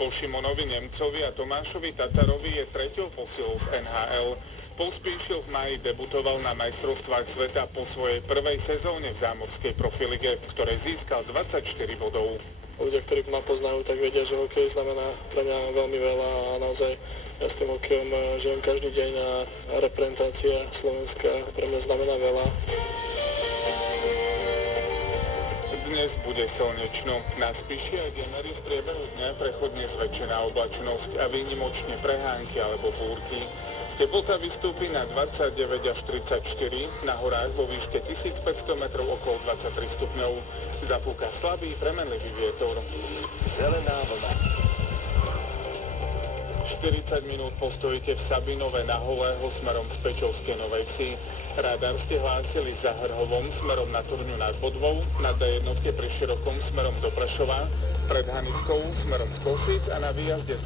Po Šimonovi Nemcovi a Tomášovi Tatarovi je treťou posilou z NHL. Pospíšil v máji debutoval na majstrovstvách sveta po svojej prvej sezóne v zámorskej profilige, v ktorej získal 24 bodov. Ľudia, ktorí ma poznajú, tak vedia, že hokej znamená pre mňa veľmi veľa a naozaj ja s tým hokejom žijem každý deň a reprezentácia Slovenska pre mňa znamená veľa. Dnes bude slnečno. Na Spiši a Gemery v priebehu dňa prechodne zväčšená oblačnosť a výnimočne prehánky alebo búrky. Teplota vystúpi na 29 až 34, na horách vo výške 1500 metrov okolo 23 stupňov. Zafúka slabý premenlivý vietor. Zelená vlna. 40 minút postojíte v Sabinove na Holého smerom z Pečovskej Novej Vsi. Radar ste hlásili za Hrhovom smerom na Turňu nad Bodvou, na D1 pri Širokom smerom do Prešova, pred Haniskou smerom z Košíc a na výjazde z